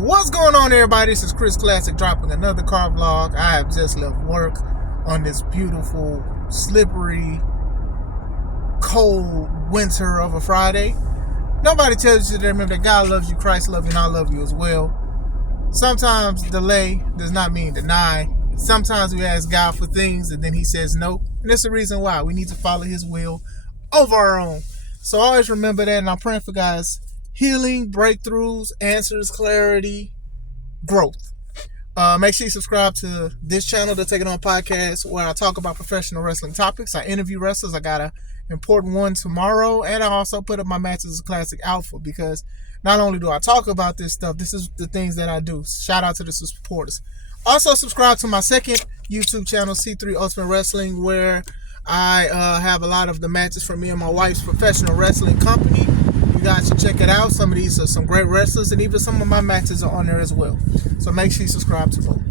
What's going on, everybody? This is Chris Classic dropping another car vlog. I have just left work on this beautiful, slippery, cold winter of a Friday. Nobody tells you to remember that God loves you, Christ loves you, and I love you as well. Sometimes delay does not mean deny. Sometimes we ask God for things and then he says no. And that's the reason why we need to follow his will over our own. So always remember that, and I'm praying for guys' healing, breakthroughs, answers, clarity, growth. Make sure you subscribe to this channel, the Take It On Podcast, where I talk about professional wrestling topics. I interview wrestlers. I got an important one tomorrow, and I also put up my matches as Classic Alpha, because not only do I talk about this stuff, this is the things that I do. Shout out to the supporters. Also subscribe to my second YouTube channel, C3 Ultimate Wrestling, where I have a lot of the matches from me and my wife's professional wrestling company. You guys should check it out. Some of these are some great wrestlers, and even some of my matches are on there as well. So make sure you subscribe to both.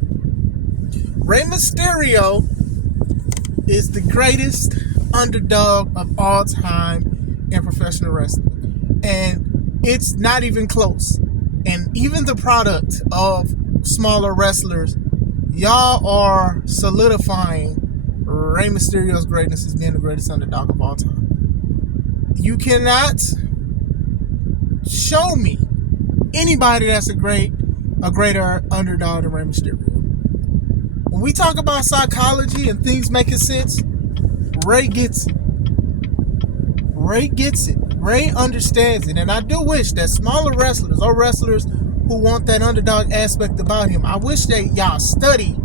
Rey Mysterio is the greatest underdog of all time in professional wrestling. And it's not even close. And even the product of smaller wrestlers, y'all are solidifying Rey Mysterio's greatness as being the greatest underdog of all time. You cannot show me anybody that's a greater underdog than Rey Mysterio. When we talk about psychology and things making sense, Rey gets it. Rey gets it. Rey understands it. And I do wish that smaller wrestlers or wrestlers who want that underdog aspect about him, I wish that y'all study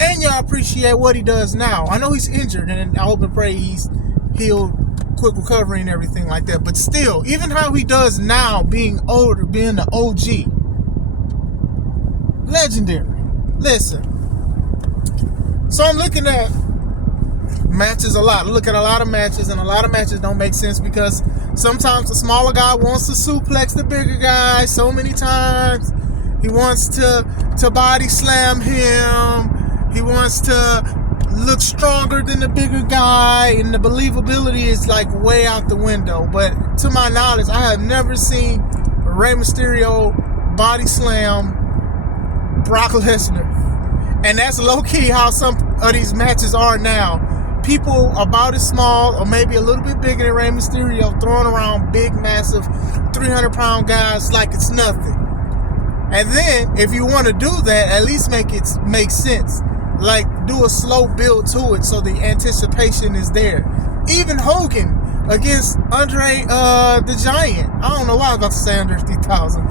and y'all appreciate what he does now. I know he's injured, and I hope and pray he's healed, quick recovery and everything like that. But still, even how he does now, being older, being the OG, legendary. Listen. So I'm looking at matches a lot. I look at a lot of matches, and a lot of matches don't make sense because sometimes the smaller guy wants to suplex the bigger guy so many times. He wants to body slam him. He wants to look stronger than the bigger guy, and the believability is like way out the window. But to my knowledge, I have never seen Rey Mysterio body slam Brock Lesnar. And that's low-key how some of these matches are now. People about as small or maybe a little bit bigger than Rey Mysterio throwing around big, massive 300-pound guys like it's nothing. And then, if you want to do that, at least make it make sense. Like, do a slow build to it so the anticipation is there. Even Hogan against Andre the Giant. I don't know why I was about to say Andre 3000.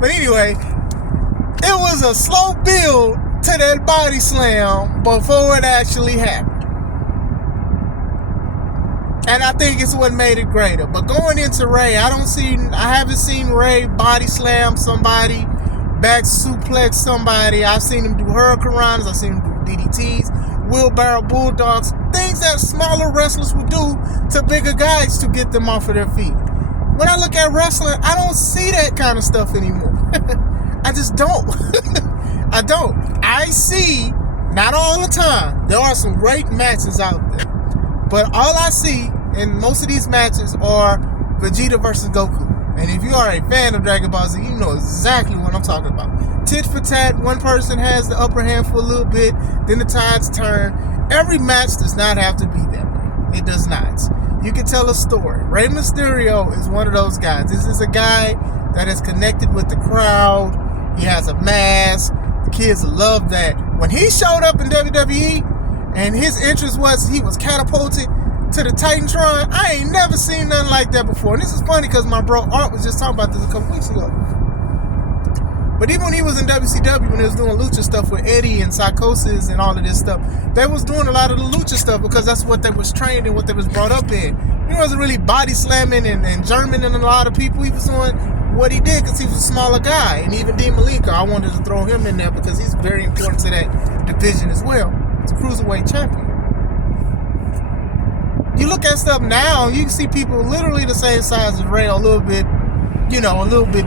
But anyway, it was a slow build to that body slam before it actually happened. And I think it's what made it greater. But going into Rey, I haven't seen Rey body slam somebody, back suplex somebody. I've seen him do hurricanranas, I've seen him do DDTs, wheelbarrow bulldogs, things that smaller wrestlers would do to bigger guys to get them off of their feet. When I look at wrestling, I don't see that kind of stuff anymore. I just don't. I don't. I see, not all the time, there are some great matches out there, but all I see in most of these matches are Vegeta versus Goku. And if you are a fan of Dragon Ball Z, you know exactly what I'm talking about. Tit for tat, one person has the upper hand for a little bit, then the tides turn. Every match does not have to be that way. It does not. You can tell a story. Rey Mysterio is one of those guys. This is a guy that is connected with the crowd. He has a mask. The kids love that. When he showed up in WWE and his interest was he was catapulted to the Titantron, I ain't never seen nothing like that before. And this is funny because my bro Art was just talking about this a couple weeks ago. But even when he was in WCW, when he was doing lucha stuff with Eddie and Psychosis and all of this stuff, they was doing a lot of the lucha stuff because that's what they was trained in, what they was brought up in. He wasn't really body slamming and Germaning a lot of people. He was doing what he did because he was a smaller guy. And even Dean Malenko, I wanted to throw him in there because he's very important to that division as well. He's a cruiserweight champion. You look at stuff now, you can see people literally the same size as Rey, a little bit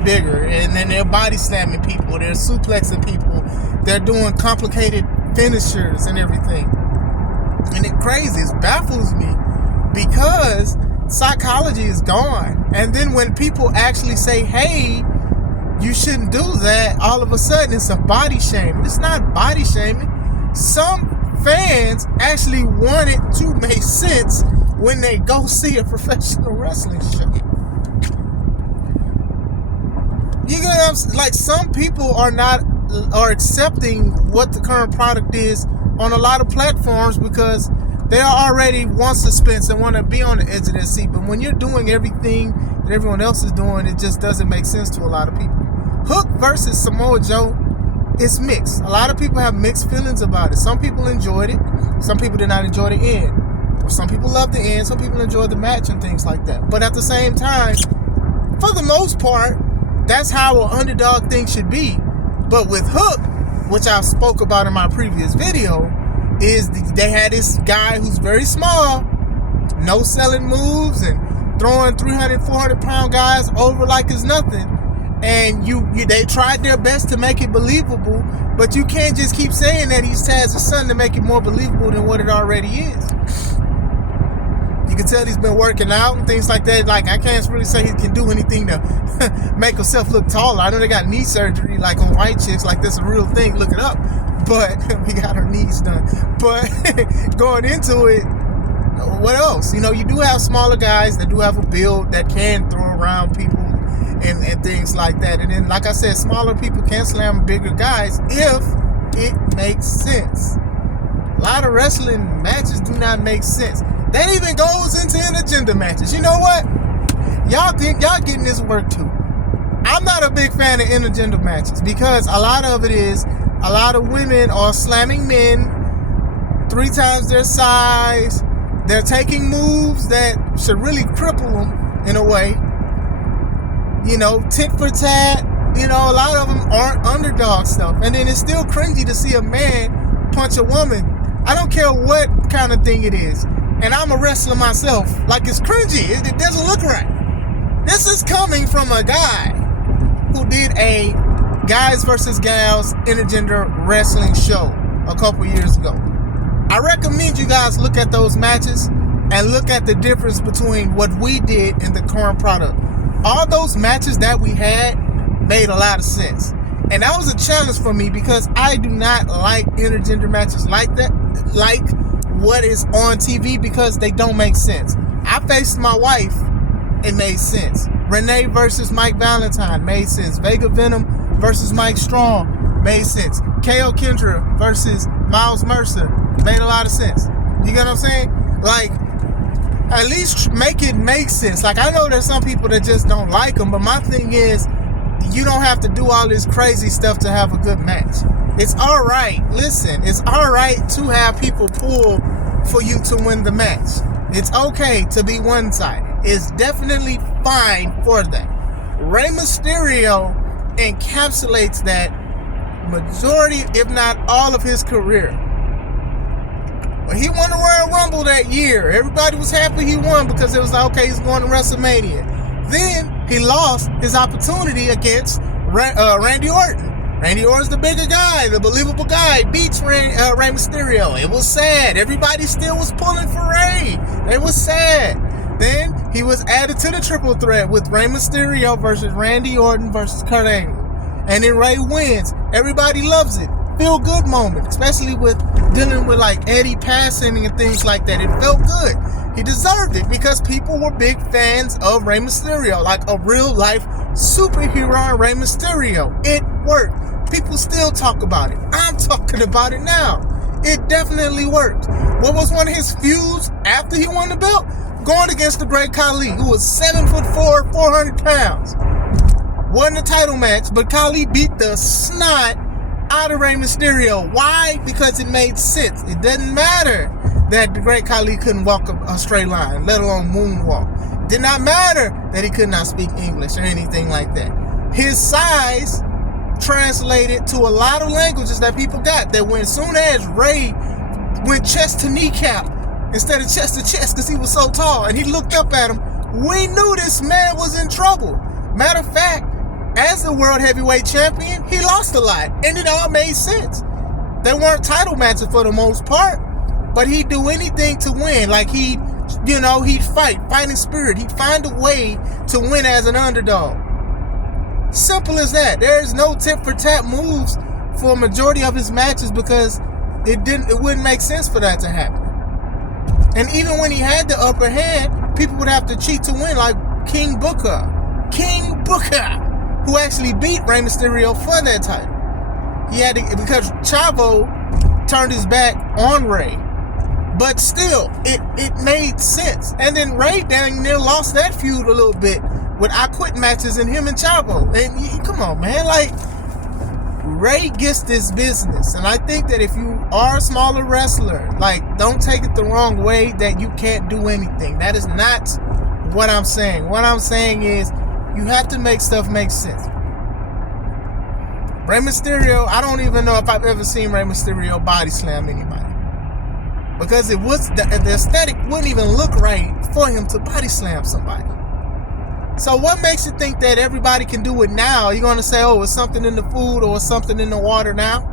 bigger, and then they're body slamming people, they're suplexing people, they're doing complicated finishers and everything. And it's crazy, it baffles me because psychology is gone. And then when people actually say, hey, you shouldn't do that, all of a sudden it's a body shaming. It's not body shaming. Some fans actually want it to make sense when they go see a professional wrestling show. You know what I'm saying? Like, some people are accepting what the current product is on a lot of platforms because they already want suspense and want to be on the edge of their seat. But when you're doing everything that everyone else is doing, it just doesn't make sense to a lot of people. Hook versus Samoa Joe, it's mixed. A lot of people have mixed feelings about it. Some people enjoyed it. Some people did not enjoy the end. Or some people loved the end. Some people enjoyed the match and things like that. But at the same time, for the most part, that's how an underdog thing should be. But with Hook, which I spoke about in my previous video, is they had this guy who's very small, no selling moves, and throwing 300, 400 pound guys over like it's nothing. And they tried their best to make it believable, but you can't just keep saying that he's Taz's son to make it more believable than what it already is. You can tell he's been working out and things like that. Like, I can't really say he can do anything to make himself look taller. I know they got knee surgery, like on white chicks, like that's a real thing. Look it up. But we got her knees done. But going into it, what else? You know, you do have smaller guys that do have a build that can throw around people and things like that. And then, like I said, smaller people can slam bigger guys if it makes sense. A lot of wrestling matches do not make sense. That even goes into intergender matches. You know what? Y'all think y'all getting this work too. I'm not a big fan of intergender matches because a lot of it is a lot of women are slamming men 3 times their size. They're taking moves that should really cripple them in a way. You know, tit for tat. You know, a lot of them aren't underdog stuff. And then it's still cringy to see a man punch a woman. I don't care what kind of thing it is. And I'm a wrestler myself. Like, it's cringy. It doesn't look right. This is coming from a guy who did a guys versus gals intergender wrestling show a couple years ago. I recommend you guys look at those matches and look at the difference between what we did and the current product. All those matches that we had made a lot of sense. And that was a challenge for me because I do not like intergender matches like that, like what is on TV, because they don't make sense. I faced my wife, it made sense. Renee versus Mike Valentine made sense. Vega Venom versus Mike Strong made sense. KO Kendra versus Miles Mercer made a lot of sense. You get what I'm saying? Like, at least make it make sense. Like, I know there's some people that just don't like them, but my thing is, you don't have to do all this crazy stuff to have a good match. It's alright, listen, it's alright to have people pull for you to win the match. It's okay to be one-sided. It's definitely fine for that. Rey Mysterio encapsulates that majority, if not all of his career. When he won the Royal Rumble that year, everybody was happy he won because it was like, okay, he's going to WrestleMania. Then he lost his opportunity against Randy Orton. Randy Orton's the bigger guy, the believable guy, beats Rey Mysterio. It was sad. Everybody still was pulling for Rey. They was sad. Then he was added to the triple threat with Rey Mysterio versus Randy Orton versus Kurt Angle. And then Rey wins. Everybody loves it. Feel good moment, especially with dealing with like Eddie passing and things like that. It felt good. He deserved it because people were big fans of Rey Mysterio, like a real life superhero Rey Mysterio. It worked. People still talk about it. I'm talking about it now. It definitely worked. What was one of his feuds after he won the belt? Going against the Great Khali, who was 7'4", 400 pounds. Wasn't a title match, but Khali beat the snot out of Rey Mysterio. Why? Because it made sense. It doesn't matter that the Great Khali couldn't walk a straight line, let alone moonwalk. It did not matter that he could not speak English or anything like that. His size translated to a lot of languages that people got. That when soon as Rey went chest to kneecap instead of chest to chest because he was so tall, and he looked up at him, we knew this man was in trouble. Matter of fact, as the World Heavyweight Champion, he lost a lot, and it all made sense. They weren't title matches for the most part, but he'd do anything to win. Like, he'd fight, fighting spirit. He'd find a way to win as an underdog. Simple as that. There's no tit for tat moves for a majority of his matches because it wouldn't make sense for that to happen. And even when he had the upper hand, people would have to cheat to win, like King Booker, who actually beat Rey Mysterio for that title. He had to, because Chavo turned his back on Rey. But still, it made sense. And then Rey dang near lost that feud a little bit with I Quit matches and him and Chavo. And come on, man. Like, Rey gets this business. And I think that if you are a smaller wrestler, like, don't take it the wrong way that you can't do anything. That is not what I'm saying. What I'm saying is you have to make stuff make sense. Rey Mysterio, I don't even know if I've ever seen Rey Mysterio body slam anybody. Because it was the aesthetic wouldn't even look right for him to body slam somebody. So what makes you think that everybody can do it now? You're going to say, oh, it's something in the food or it's something in the water now?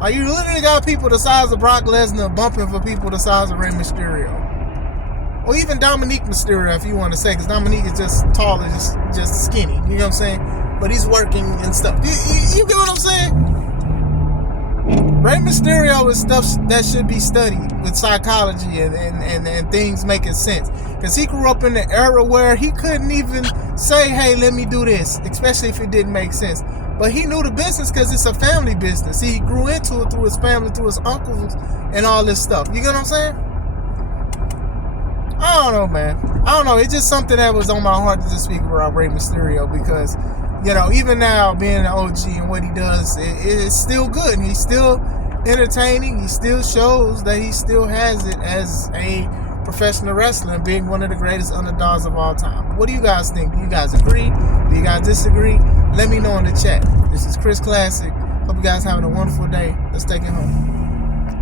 Like, you literally got people the size of Brock Lesnar bumping for people the size of Rey Mysterio. Or even Dominique Mysterio, if you want to say, because Dominique is just tall and just skinny. You know what I'm saying? But he's working and stuff. You get what I'm saying? Rey Mysterio is stuff that should be studied with psychology and things making sense. Because he grew up in the era where he couldn't even say, hey, let me do this, especially if it didn't make sense. But he knew the business because it's a family business. He grew into it through his family, through his uncles, and all this stuff. You get what I'm saying? I don't know, man. I don't know. It's just something that was on my heart to just speak about Rey Mysterio because, you know, even now, being an OG and what he does, it's still good. And he's still entertaining. He still shows that he still has it as a professional wrestler and being one of the greatest underdogs of all time. What do you guys think? Do you guys agree? Do you guys disagree? Let me know in the chat. This is Chris Classic. Hope you guys having a wonderful day. Let's take it home.